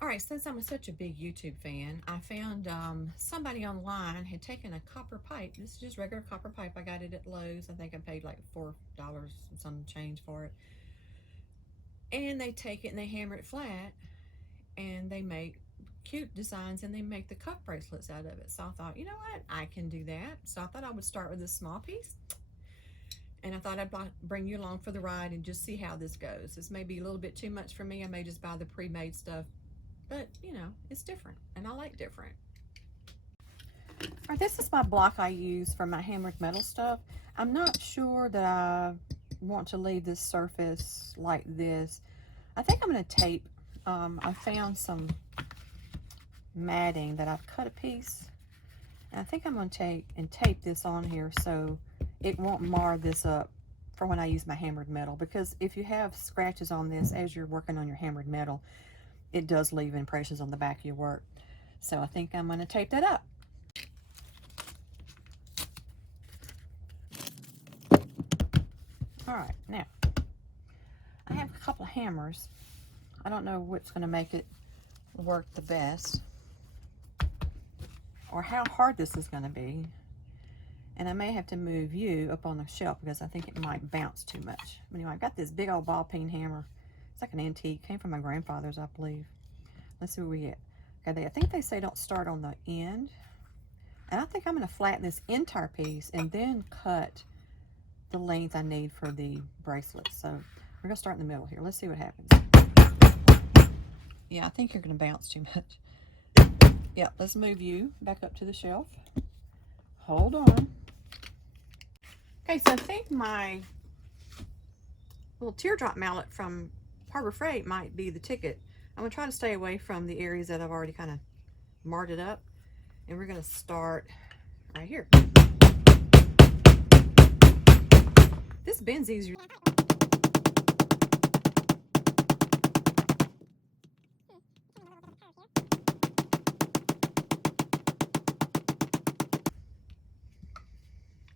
Alright, since I'm such a big YouTube fan, I found somebody online had taken a copper pipe. This is just regular copper pipe. I got it at Lowe's. I think I paid like $4 and some change for it. And they take it and they hammer it flat and they make cute designs and they make the cuff bracelets out of it. So I thought, you know what? I can do that. So I thought I would start with this small piece. And I thought I'd bring you along for the ride and just see how this goes. This may be a little bit too much for me. I may just buy the pre-made stuff, but you know, it's different and I like different. All right, this is my block I use for my hammered metal stuff. I'm not sure that I want to leave this surface like this. I think I'm going to tape. I found some matting that I've cut a piece. And I think I'm going to take and tape this on here so it won't mar this up for when I use my hammered metal. Because if you have scratches on this as you're working on your hammered metal, it does leave impressions on the back of your work. So I think I'm going to tape that up. All right, now I have a couple of hammers. I don't know what's going to make it work the best or how hard this is going to be. And I may have to move you up on the shelf because I think it might bounce too much. But anyway, I got this big old ball peen hammer. It's like an antique. Came from my grandfather's, I believe. Let's see what we get. Okay, I think they say don't start on the end. And I think I'm going to flatten this entire piece and then cut the length I need for the bracelet. So we're going to start in the middle here. Let's see what happens. Yeah, I think you're going to bounce too much. Yeah, let's move you back up to the shelf. Hold on. Okay, so I think my little teardrop mallet from Harbor Freight might be the ticket. I'm going to try to stay away from the areas that I've already kind of marked it up. And we're going to start right here. This bends easier.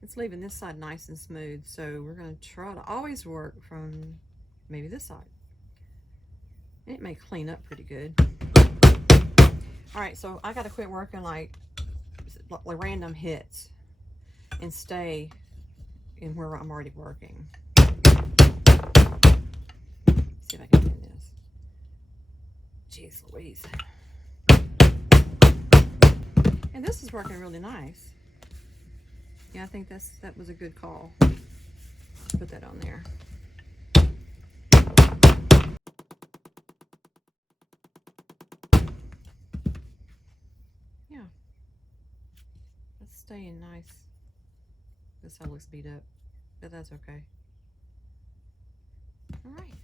It's leaving this side nice and smooth, so we're going to try to always work from maybe this side. It may clean up pretty good. All right, so I got to quit working like random hits and stay in where I'm already working. Let's see if I can do this. Jeez Louise. And this is working really nice. Yeah, I think that was a good call. Put that on there. Yeah. Let's stay in nice. This side looks beat up, but that's okay. All right.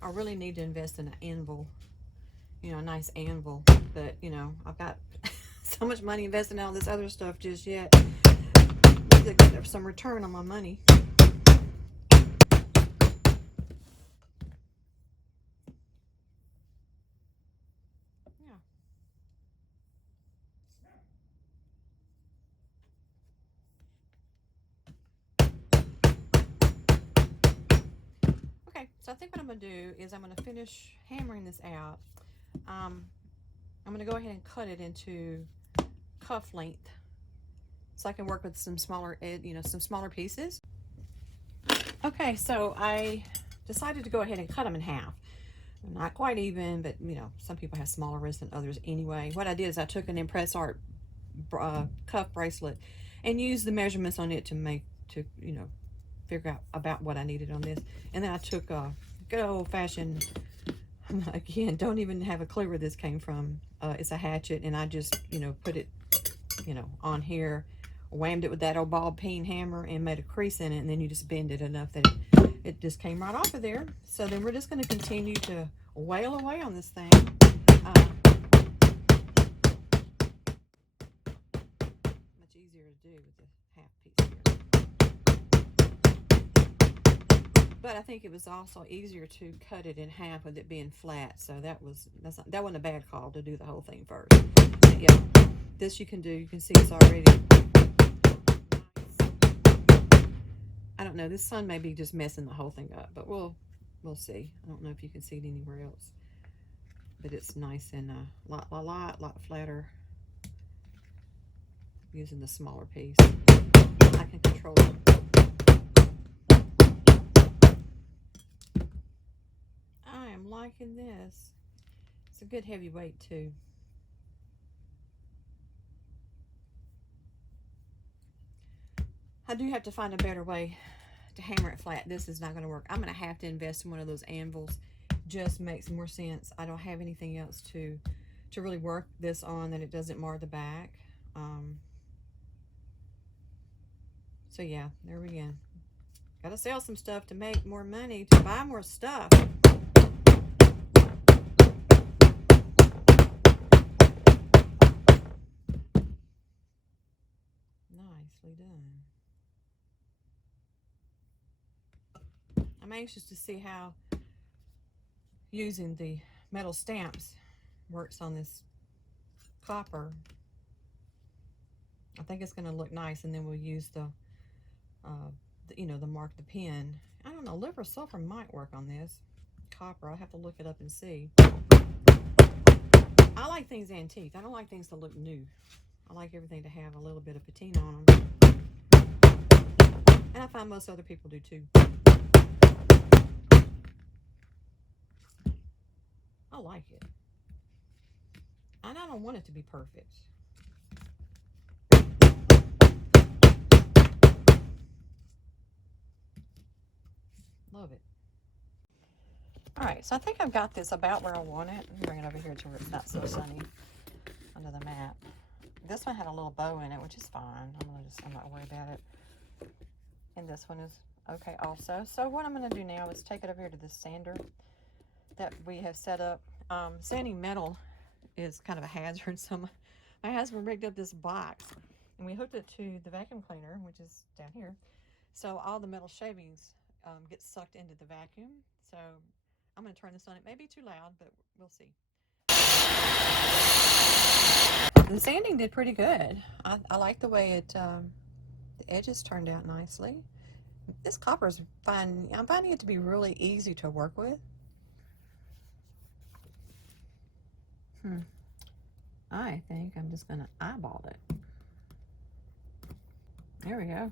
I really need to invest in an anvil. You know, a nice anvil, but you know, I've got so much money invested in all this other stuff just yet. I need to get some return on my money. Yeah. Okay, so I think what I'm going to do is I'm going to finish hammering this out. I'm going to go ahead and cut it into cuff length so I can work with some smaller, some smaller pieces. Okay, so I decided to go ahead and cut them in half. Not quite even, but you know, some people have smaller wrists than others anyway. What I did is I took an Impress Art cuff bracelet and used the measurements on it to figure out about what I needed on this. And then I took a good old-fashioned, again, don't even have a clue where this came from. It's a hatchet, and I just, put it, on here, whammed it with that old ball peen hammer and made a crease in it, and then you just bend it enough that it just came right off of there. So then we're just going to continue to wail away on this thing. Much easier to do with the half piece here. But I think it was also easier to cut it in half with it being flat. So that wasn't a bad call to do the whole thing first. But yeah, this you can do. You can see it's already nice. I don't know. This sun may be just messing the whole thing up, but we'll see. I don't know if you can see it anywhere else, but it's nice and lot flatter using the smaller piece. I can control it. I am liking this. It's a good heavy weight too. I do have to find a better way to hammer it flat. This is not going to work. I'm going to have to invest in one of those anvils. Just makes more sense. I don't have anything else to really work this on that it doesn't mar the back. So yeah, there we go. Got to sell some stuff to make more money, to buy more stuff. Nicely done. I'm anxious to see how using the metal stamps works on this copper. I think it's going to look nice, and then we'll use the mark the pen. I don't know, liver sulfur might work on this copper. I'll have to look it up and see. I like things antique. I don't like things to look new. I like everything to have a little bit of patina on them, and I find most other people do too. I like it, and I don't want it to be perfect. Love it. All right, so I think I've got this about where I want it. Let me bring it over here to where it's not so sunny under the mat. This one had a little bow in it, which is fine. I'm not worried about it. And this one is okay also. So what I'm going to do now is take it over here to this sander that we have set up. Sanding metal is kind of a hazard. So my husband rigged up this box, and we hooked it to the vacuum cleaner, which is down here. So all the metal shavings get sucked into the vacuum. So I'm going to turn this on. It may be too loud, but we'll see. The sanding did pretty good. I like the way it, the edges turned out nicely. This copper is fine. I'm finding it to be really easy to work with. I think I'm just going to eyeball it. There we go.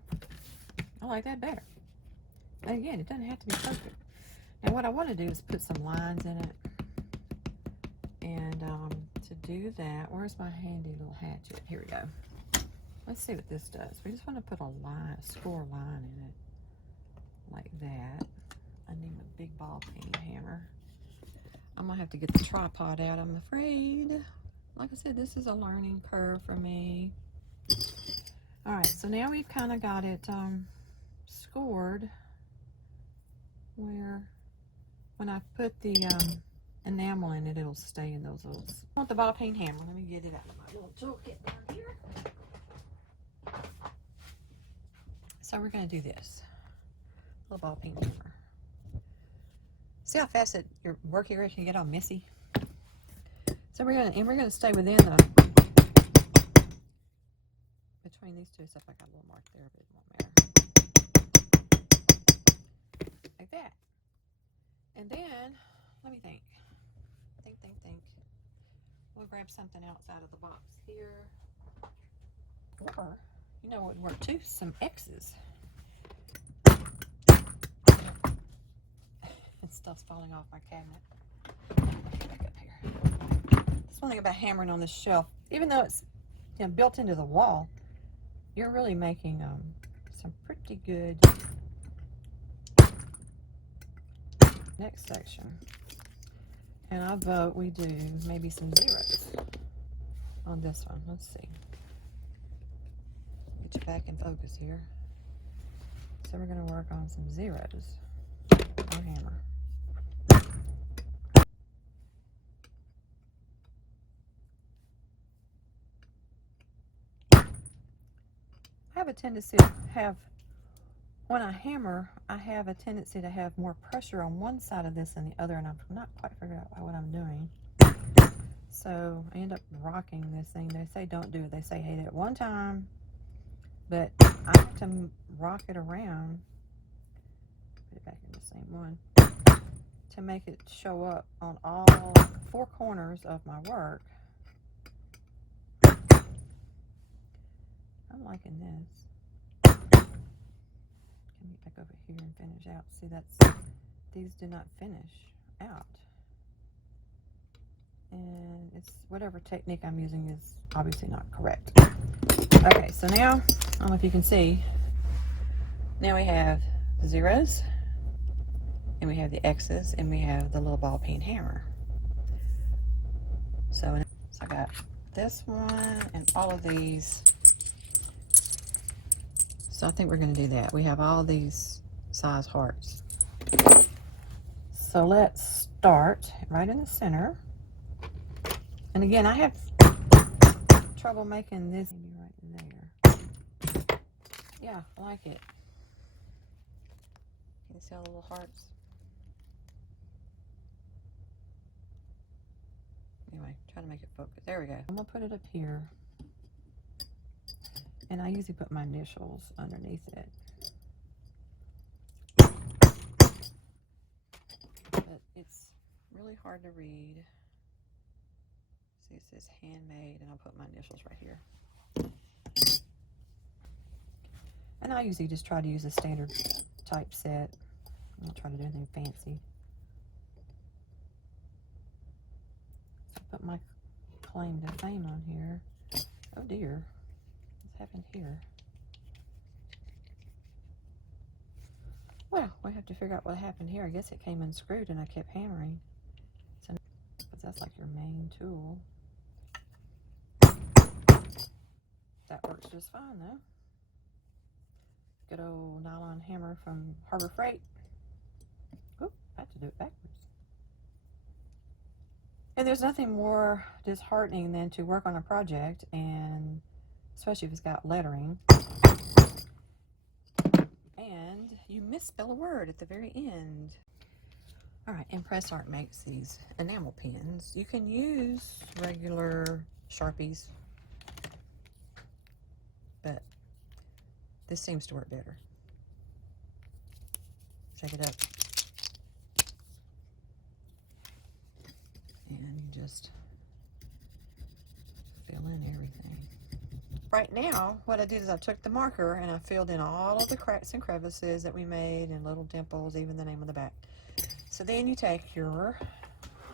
I like that better. Again, it doesn't have to be perfect. And what I want to do is put some lines in it. And to do that, where's my handy little hatchet? Here we go. Let's see what this does. We just want to put a line, a score line in it. Like that. I need my big ball peen hammer. I'm going to have to get the tripod out, I'm afraid. Like I said, this is a learning curve for me. All right, so now we've kind of got it scored where when I put the enamel in it, it'll stay in those little. I want the ball peen hammer. Let me get it out of my little toolkit down here. So we're going to do this. Little ball peen hammer. See how fast your work area can get all messy? So we're gonna stay within the between these two, except I got a little mark there, but it won't matter. Like that. And then let me think. Think. We'll grab something else out of the box here. Or you know what would work too? Some X's. Stuff's falling off my cabinet. Back up here. That's one thing about hammering on this shelf. Even though it's built into the wall, you're really making some pretty good. Next section. And I vote we do maybe some zeros on this one. Let's see. Get you back in focus here. So we're going to work on some zeros on hammer. I have a tendency to have, when I hammer, I have a tendency to have more pressure on one side of this than the other, and I'm not quite figuring out what I'm doing. So I end up rocking this thing. They say don't do it. They say hit it one time, but I have to rock it around same one, to make it show up on all 4 corners of my work. I'm liking this. Let me get back over here and finish out. See, these do not finish out. And it's whatever technique I'm using is obviously not correct. Okay, so now, I don't know if you can see, now we have the zeros, and we have the X's, and we have the little ball peen hammer. So I got this one and all of these. So I think we're going to do that. We have all these size hearts. So let's start right in the center. And again, I have trouble making this maybe right there. Yeah, I like it. Can you see all the little hearts? Anyway, try to make it focus. There we go. I'm going to put it up here. And I usually put my initials underneath it. But it's really hard to read. See, it says handmade, and I'll put my initials right here. And I usually just try to use a standard typeset. I don't try to do anything fancy. So I put my claim to fame on here. Oh dear. What's happened here? Well, we have to figure out what happened here. I guess it came unscrewed and I kept hammering. So, because that's like your main tool. That works just fine though. Good old nylon hammer from Harbor Freight. Oop, I have to do it backwards. And there's nothing more disheartening than to work on a project, and especially if it's got lettering, and you misspell a word at the very end. All right, and Press Art makes these enamel pens. You can use regular Sharpies, but this seems to work better. Shake it up. And you just fill in everything. Right now, what I did is I took the marker and I filled in all of the cracks and crevices that we made and little dimples, even the name of the back. So then you take your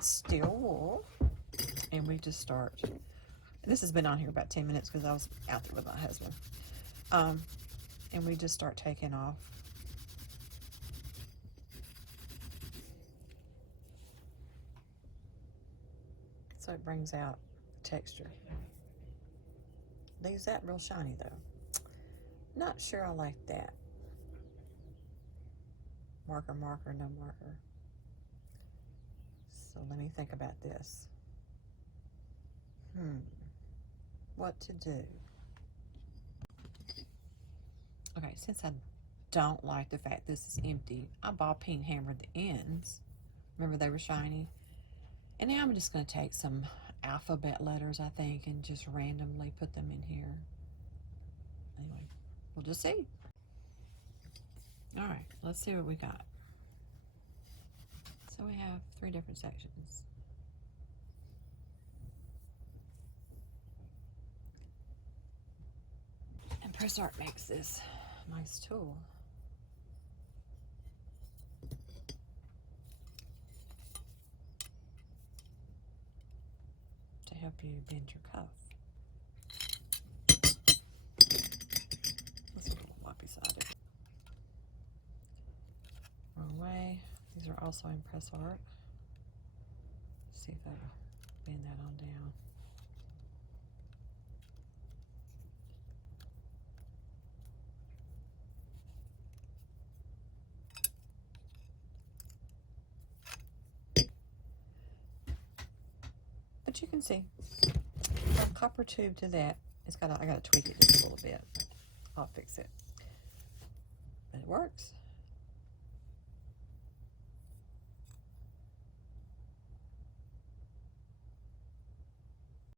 steel wool and we just start. This has been on here about 10 minutes because I was out there with my husband. And we just start taking off. So it brings out the texture. Leaves that real shiny though. Not sure I like that. Marker, marker, no marker. So let me think about this. What to do? Okay, since I don't like the fact this is empty, I ball peen hammered the ends. Remember they were shiny? And now I'm just going to take some alphabet letters, I think, and just randomly put them in here. Anyway, we'll just see. All right, let's see what we got. So we have 3 different sections. And Press Art makes this nice tool. To help you bend your cuff. This is a little lopsided. Wrong way. These are also in Press Art. See if I bend that on down. But you can see from copper tube to that, I gotta tweak it just a little bit. I'll fix it. But it works.